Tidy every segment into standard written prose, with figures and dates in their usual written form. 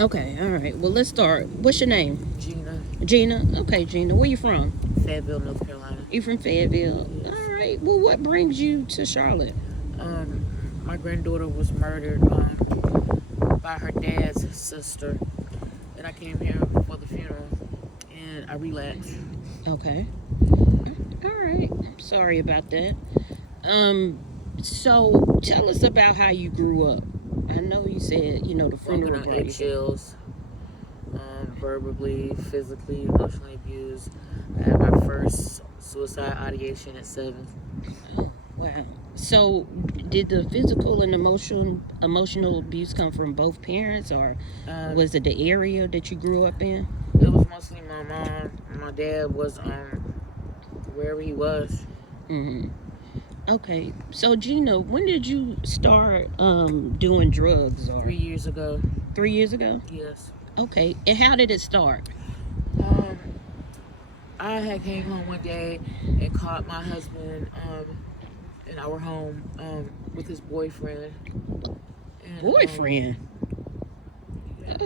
Okay, all right. Well, let's start. What's your name? Gina, Gina. Okay, Gina. Where you from? Fayetteville, North Carolina. You from Fayetteville? Yes. All right. Well, what brings you to Charlotte? My granddaughter was murdered by her dad's sister, and I came here for the funeral, and I relapsed. Okay. All right. Sorry about that. Um. So tell us about how you grew up. I know you said the Walking funeral on brought you here. eggshells, verbally, physically, emotionally abused. I had my first suicide ideation at 7. Oh, wow. So did the physical and emotional abuse come from both parents, or Um, was it the area that you grew up in? it was mostly my mom. My dad was wherever he was. Hmm. Okay. So Gina, when did you start doing drugs? Or 3 years ago. 3 years ago? Yes. Okay. And how did it start? Um, I had came home one day and caught my husband in our home with his boyfriend. And, Boyfriend. yeah.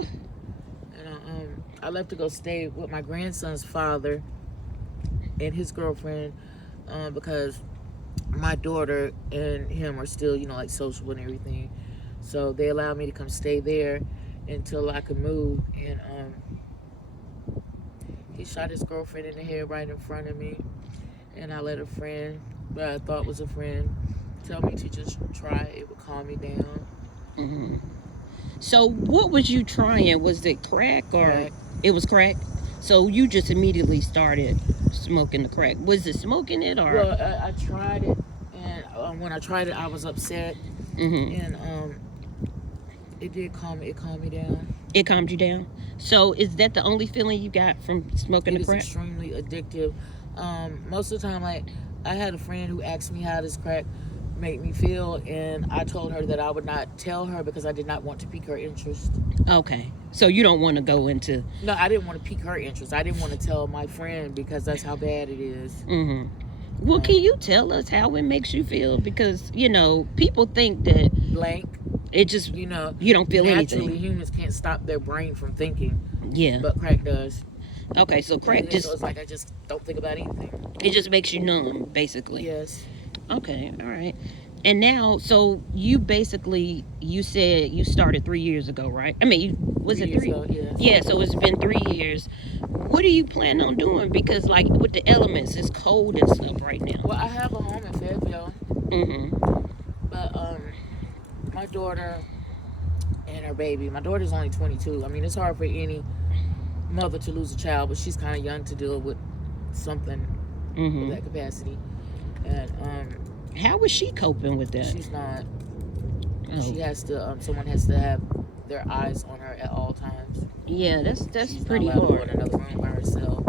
And I left to go stay with my grandson's father and his girlfriend because my daughter and him are still, like social and everything. So they allowed me to come stay there until I could move. And he shot his girlfriend in the head right in front of me. And I let a friend, that I thought was a friend, tell me to just try it. It would calm me down. Hmm. So what was you trying? Was it crack or Crack. it was crack? So you just immediately started smoking the crack. Was it smoking it or? Well, I tried it, and when I tried it, I was upset, Hmm. and it did calm me. It calmed me down. It calmed you down. So is that the only feeling you got from smoking It the is crack? extremely addictive. Most of the time, like I had a friend who asked me how this crack made me feel, and I told her that I would not tell her because I did not want to pique her interest. Okay. So you don't want to go into. No, I didn't want to pique her interest. I didn't want to tell my friend because that's how bad it is. Hmm. Well, Um, can you tell us how it makes you feel? Because people think that Blank, it just you know, you don't feel naturally anything. humans can't stop their brain from thinking, Yeah. but crack does. Okay. So crack So just it's like I just don't think about anything. it just makes you numb, basically. Yes. Okay. All right. And now, so you said you started 3 years ago, right? I mean, was 3 it years three? ago, yes. Yeah. So it's been 3 years. What do you plan on doing? Because like with the elements, it's cold and stuff right now. Well, I have a home in Fayetteville, Mm-hmm. but my daughter and her baby. My daughter's only 22. I mean, it's hard for any mother to lose a child, but she's kind of young to deal with something of Mm-hmm. that capacity. And How was she coping with that? she's not. Oh, She has to. Someone has to have their eyes on her at all times. yeah. That's She's not pretty allowed to go in hard. another room by herself.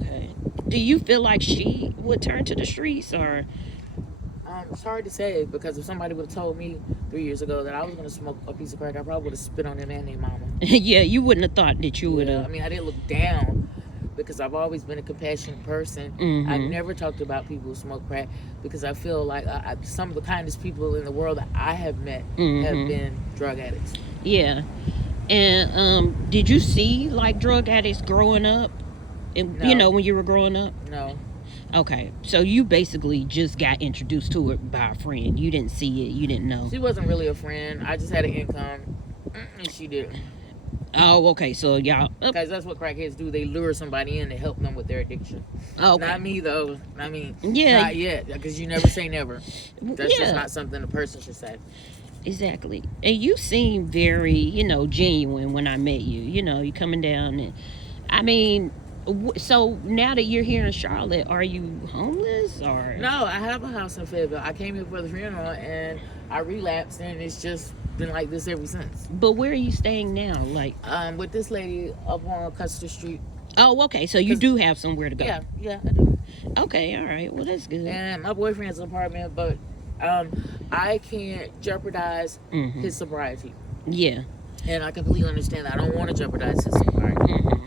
Okay. Do you feel like she would turn to the streets, or? It's hard to say because if somebody would have told me 3 years ago that I was going to smoke a piece of crack, I probably would have spit on them and their mama. Yeah, you wouldn't have thought that you would Yeah, I have. mean, I didn't look down because I've always been a compassionate person. I Mm-hmm. never talked about people who smoke crack because I feel like some of the kindest people in the world that I have met have Mm-hmm. been drug addicts. Yeah. And did you see like drug addicts growing up? And, No. when you were growing up? No. Okay. So you basically just got introduced to it by a friend. You didn't see it. You didn't know. She wasn't really a friend. I just had an income, and she didn't. Oh, okay. So y'all. Because that's what crackheads do. They lure somebody in to help them with their addiction. Okay. Not me, though. I mean, Yeah. not yet. Because you never say never. That's Yeah. just not something a person should say. Exactly. And you seem very, genuine when I met you. You coming down and I mean, so now that you're here in Charlotte, are you homeless or? No, I have a house in Fayetteville. I came here for the funeral, and I relapsed, and it's just been like this ever since. But where are you staying now? Like, With this lady up on Custer Street. oh, okay. So you do have somewhere to go. Yeah, I do. Okay. All right. Well, that's good. And my boyfriend's apartment, but I can't jeopardize Mm-hmm. his sobriety. Yeah. And I completely understand that. I don't want to jeopardize his sobriety. Mm-hmm.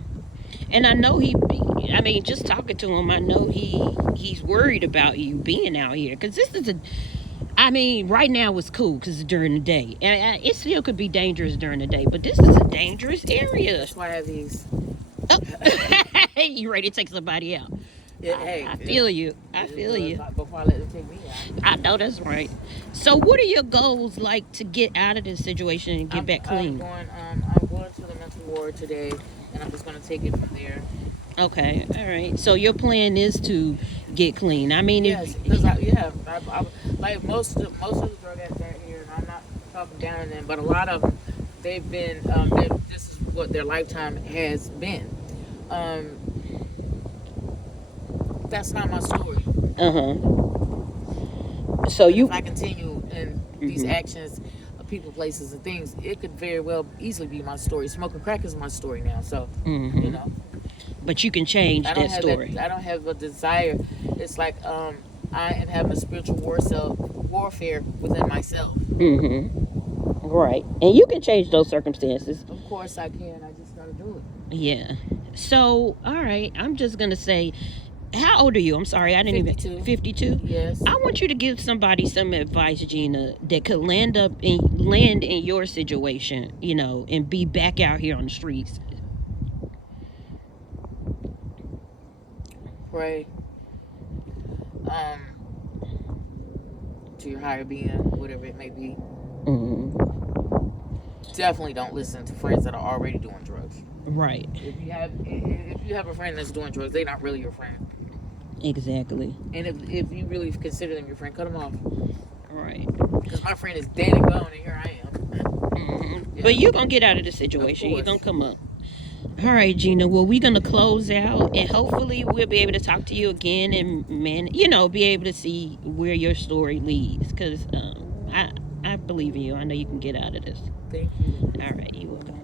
And I know I mean, just talking to him, I know he's worried about you being out here because this is I mean, right now it's cool because it's during the day. And it still could be dangerous during the day, but this is a dangerous area. That's why I have these. Oh. You ready to take somebody out? Hey, I feel you. I feel you. Before I let them take me out. I know that's right. So, what are your goals like to get out of this situation and get back clean? I'm going to the mental ward today, and I'm just going to take it from there. Okay, all right. So your plan is to get clean. I mean, Yes, because like most of the drug addicts out here, and I'm not talking down on them, but a lot of them, they've been, this is what their lifetime has been. That's not my story. So if I continue in these Mhm. actions of people, places, and things, it could very well easily be my story. Smoking crack is my story now, so Mhm. you know. But you can change I don't that have story. I don't have a desire. It's like I am having a spiritual warfare within myself. Right, and you can change those circumstances. Of course I can. I just gotta do it. Yeah. So, all right. I'm just gonna say, how old are you? I'm sorry, I didn't 52. even. 52. Yes. I want you to give somebody some advice, Gina, that could land in your situation, and be back out here on the streets. Pray. To your higher being, whatever it may be. Mm-hmm. Definitely don't listen to friends that are already doing drugs. Right. If you have a friend that's doing drugs, they're not really your friend. Exactly. And if you really consider them your friend, cut them off. Right. Because my friend is dead and gone, and here I am. Mm-hmm. Yeah. But you're gonna get out of the situation. You're gonna come up. All right, Gina. Well, we're gonna close out, and hopefully, we'll be able to talk to you again, and be able to see where your story leads. Because I believe in you. I know you can get out of this. Thank you. All right, you're welcome.